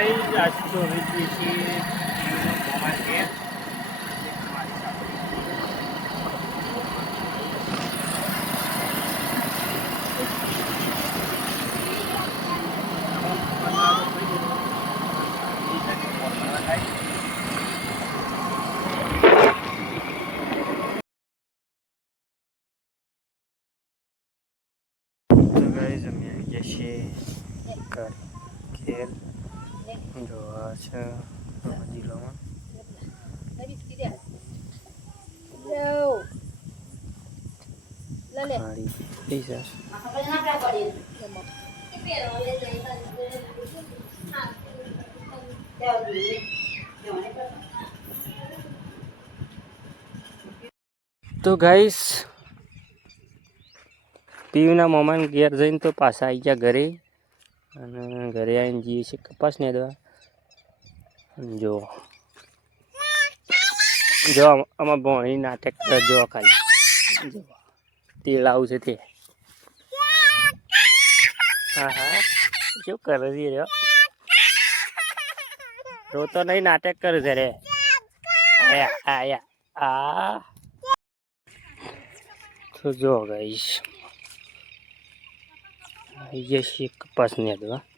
guys આજ તો હવે છીએ મોબાઈલ ગેમ तो गाइस हम यहाँ जैसे कर खेल जो आज जिलों खाड़ी ऐसा तो गाइस पीयूना मोमान घेर जईन तो पासा आई गया घरे અને ઘરે આવીને જઈએ છીએ કપાસ ને દવા જો જો આમાં ભણી નાટક જો ખાલી જો તે લાવું છે તે હા હા શું કરે છે રે રોતો નહીં નાટક કરે છે રે આયા આયા આ તો જો ગાઈસ આવી જશે કપાસ ને દવા